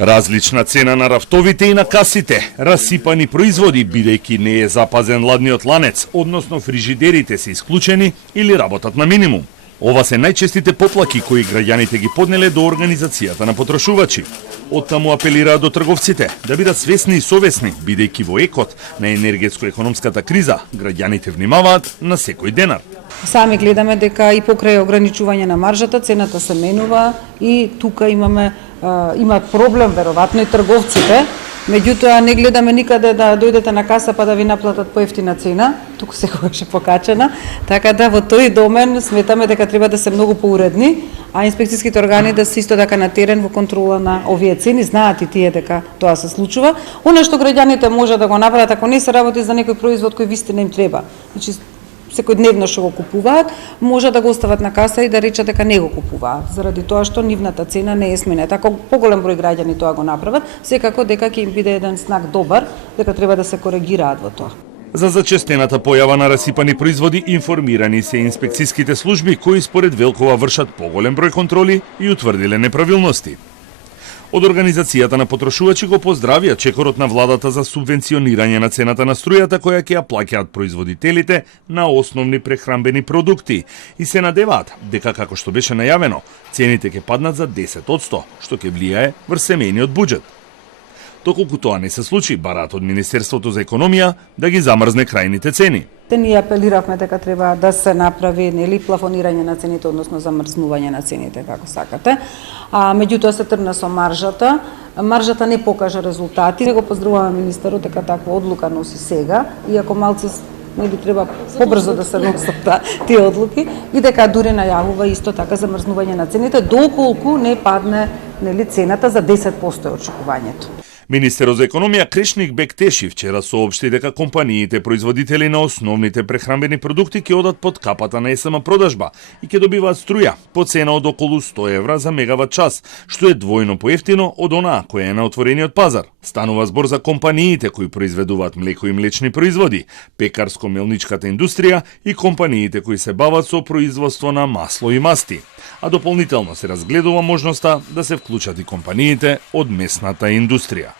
Различна цена на рафтовите и на касите, расипани производи бидејќи не е запазен ладниот ланец, односно фрижидерите се исклучени или работат на минимум. Ова се најчестите поплаки кои граѓаните ги поднеле до Организацијата на потрошувачи. Оттаму апелираат до трговците да бидат свесни и совесни, бидејќи во екот на енергетско-економската криза граѓаните внимаваат на секој денар. Сами гледаме дека и покрај ограничување на маржата цената се менува и тука имаат проблем веројатно и трговците. Меѓутоа не гледаме никаде да дојдете на каса па да ви наплатат поевтина цена, туку секогаш е покачена, така да во тој домен сметаме дека треба да се многу поуредни, а инспекцијските органи да се исто така на терен во контрола на овие цени, знаат и тие дека тоа се случува. Она што граѓаните може да го направат ако не се работи за некој производ кој вистина им треба. Значи секојдневно што го купуваат, може да го остават на каса и да речат дека не го купуваат, заради тоа што нивната цена не е сменета. Ако поголем број граѓани тоа го направат, секако дека ќе им биде еден знак добар, дека треба да се коригираат во тоа. За зачестената појава на расипани производи информирани се инспекцијските служби кои според Велкова вршат поголем број контроли и утврдиле неправилности. Од Организацијата на потрошувачи го поздравија чекорот на владата за субвенционирање на цената на струјата која ќе ја плаќаат производителите на основни прехранбени продукти и се надеваат дека, како што беше најавено, цените ќе паднат за 10%, што ќе влијае врз семејниот буџет. Доколку тоа не се случи, бараат од Министерството за економија да ги замрзне крајните цени. Ние апелиравме дека треба да се направи плафонирање на цените, односно замрзнување на цените, како сакате. Меѓутоа се тргна со маржата. Маржата не покажа резултати. Го поздравуваме министерот дека таква одлука носи сега, иако малце не би треба побрзо да се носат тие одлуки и дека дури најавува исто така замрзнување на цените доколку не падне цената за 10% е очекувањето. Министерот за економија Крешник Бектеши вчера соопшти дека компаниите производители на основните прехранбени продукти ќе одат под капата на СМ продажба и ќе добиваат струја по цена од околу 100 евра за мегават час, што е двојно поевтино од онаа која е на отворениот пазар. Станува збор за компаниите кои произведуваат млеко и млечни производи, пекарско-мелничката индустрија и компаниите кои се бават со производство на масло и масти. А дополнително се разгледува можноста да се вклучат и компаниите од месната индустрија.